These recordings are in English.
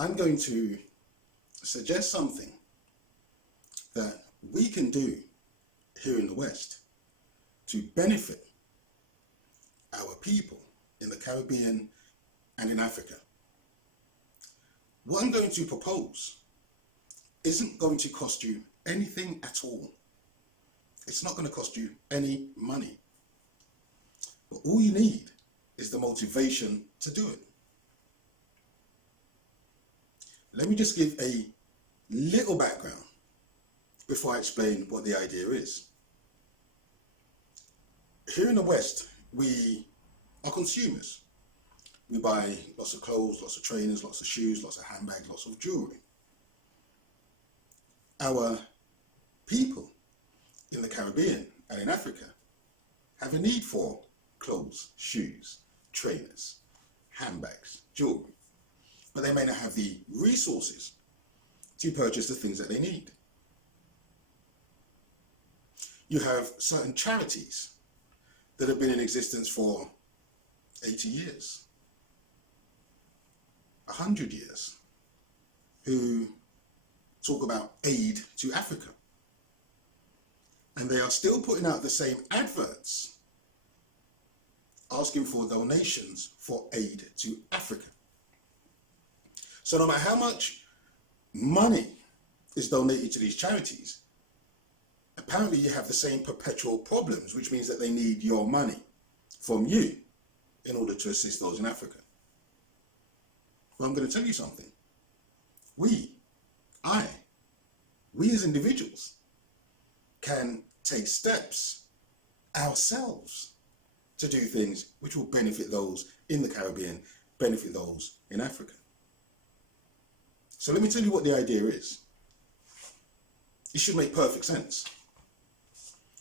I'm going to suggest something that we can do here in the West to benefit our people in the Caribbean and in Africa. What I'm going to propose isn't going to cost you anything at all. It's not going to cost you any money. But all you need is the motivation to do it. Let me just give a little background before I explain what the idea is. Here in the West, we are consumers. We buy lots of clothes, lots of trainers, lots of shoes, lots of handbags, lots of jewelry. Our people in the Caribbean and in Africa have a need for clothes, shoes, trainers, handbags, jewelry, but they may not have the resources to purchase the things that they need. You have certain charities that have been in existence for 80 years, 100 years, who talk about aid to Africa. And they are still putting out the same adverts asking for donations for aid to Africa. So no matter how much money is donated to these charities, apparently you have the same perpetual problems, which means that they need your money from you in order to assist those in Africa. Well, I'm going to tell you something. We as individuals can take steps ourselves to do things which will benefit those in the Caribbean, benefit those in Africa. So let me tell you what the idea is. It should make perfect sense.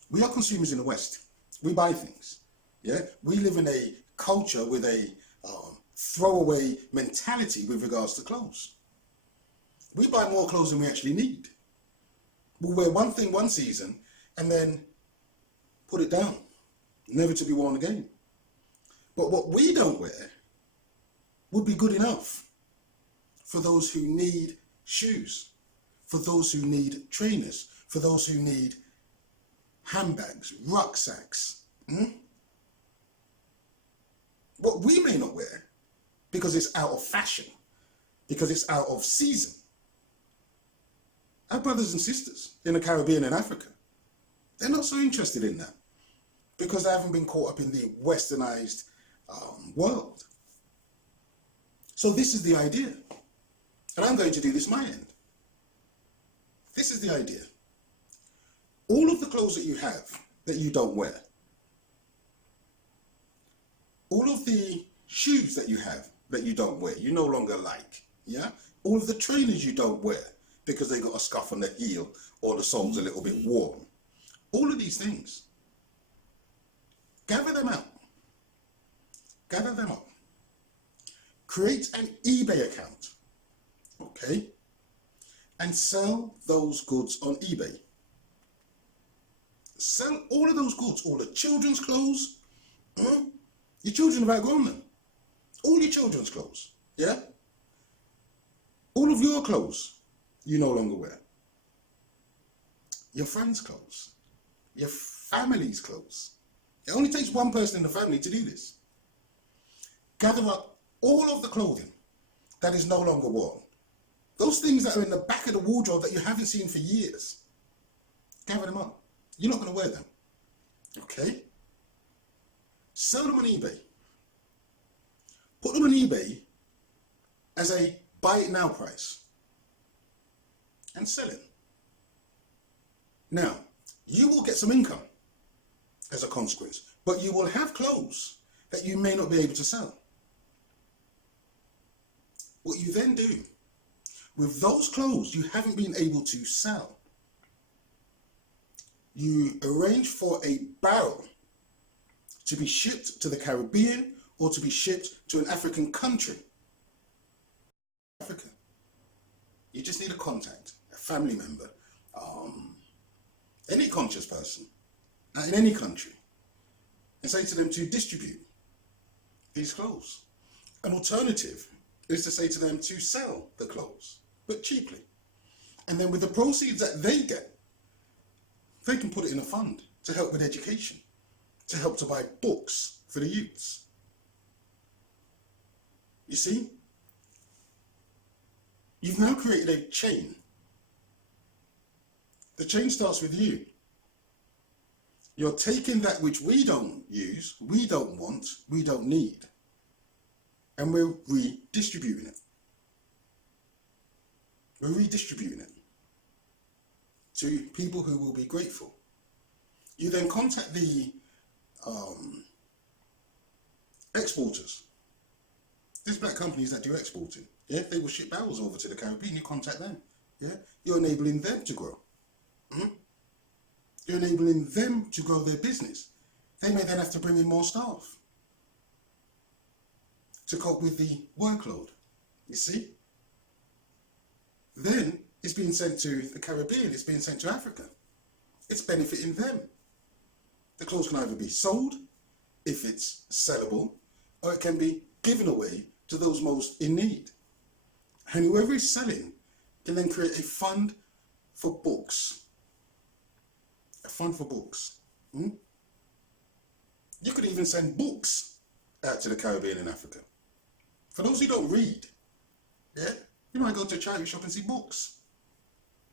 We are consumers in the West. We buy things. Yeah, we live in a culture with a throwaway mentality with regards to clothes. We buy more clothes than we actually need. We'll wear one thing one season and then put it down, never to be worn again. But what we don't wear would be good enough for those who need shoes, for those who need trainers, for those who need handbags, rucksacks. What we may not wear because it's out of fashion, because it's out of season. Our brothers and sisters in the Caribbean and Africa, they're not so interested in that because they haven't been caught up in the westernized world. So this is the idea. And I'm going to do this my end. This is the idea. All of the clothes that you have that you don't wear, all of the shoes that you have that you don't wear, you no longer like, yeah? All of the trainers you don't wear because they got a scuff on the heel or the sole's a little bit worn. All of these things, gather them out. Gather them up. Create an eBay account, okay? And sell those goods on eBay. Sell all of those goods, all the children's clothes. Your children have outgrown them. All your children's clothes, yeah? All of your clothes you no longer wear. Your friends' clothes. Your family's clothes. It only takes one person in the family to do this. Gather up all of the clothing that is no longer worn. Those things that are in the back of the wardrobe that you haven't seen for years. Gather them up. You're not going to wear them. Okay? Sell them on eBay. Put them on eBay as a buy it now price. And sell it. Now, you will get some income as a consequence, but you will have clothes that you may not be able to sell. What you then do with those clothes you haven't been able to sell, you arrange for a barrel to be shipped to the Caribbean or to be shipped to an African country. Africa. You just need a contact, a family member, any conscious person in any country, and say to them to distribute these clothes. An alternative is to say to them to sell the clothes, but cheaply. And then with the proceeds that they get, they can put it in a fund to help with education, to help to buy books for the youths. You see? You've now created a chain. The chain starts with you. You're taking that which we don't use, we don't want, we don't need, and we're redistributing it. We're redistributing it to people who will be grateful. You then contact the exporters. There's black companies that do exporting. Yeah, they will ship barrels over to the Caribbean. You contact them. Yeah, you're enabling them to grow. You're enabling them to grow their business. They may then have to bring in more staff to cope with the workload. You see? Then it's being sent to the Caribbean. It's being sent to Africa. It's benefiting them. The clothes can either be sold, if it's sellable, or it can be given away to those most in need. And whoever is selling can then create a fund for books. A fund for books. You could even send books out to the Caribbean and Africa. For those who don't read, yeah, you might go to a charity shop and see books.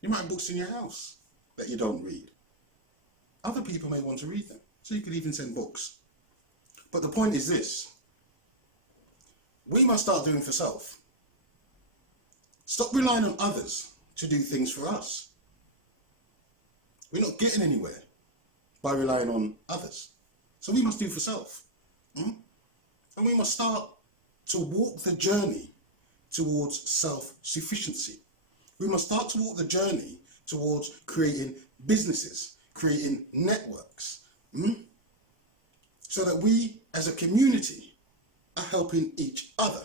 You might have books in your house that you don't read. Other people may want to read them, so you could even send books. But the point is this: we must start doing for self. Stop relying on others to do things for us. We're not getting anywhere by relying on others. So we must do for self. And we must start to walk the journey towards self-sufficiency. We must start to walk the journey towards creating businesses, creating networks, so that we as a community are helping each other.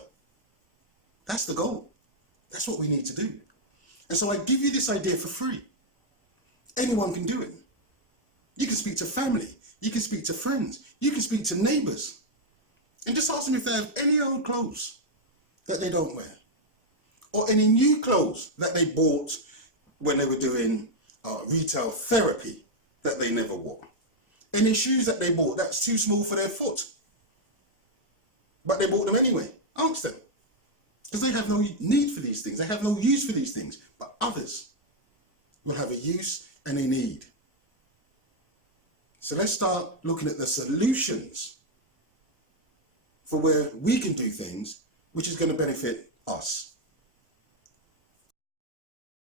That's the goal. That's what we need to do. And so I give you this idea for free. Anyone can do it. You can speak to family, you can speak to friends, you can speak to neighbours, and just ask them if they have any old clothes that they don't wear, or any new clothes that they bought when they were doing retail therapy that they never wore, any shoes that they bought that's too small for their foot, but they bought them anyway. Ask them, because they have no need for these things, they have no use for these things, but others will have a use and a need. So let's start looking at the solutions for where we can do things which is going to benefit us.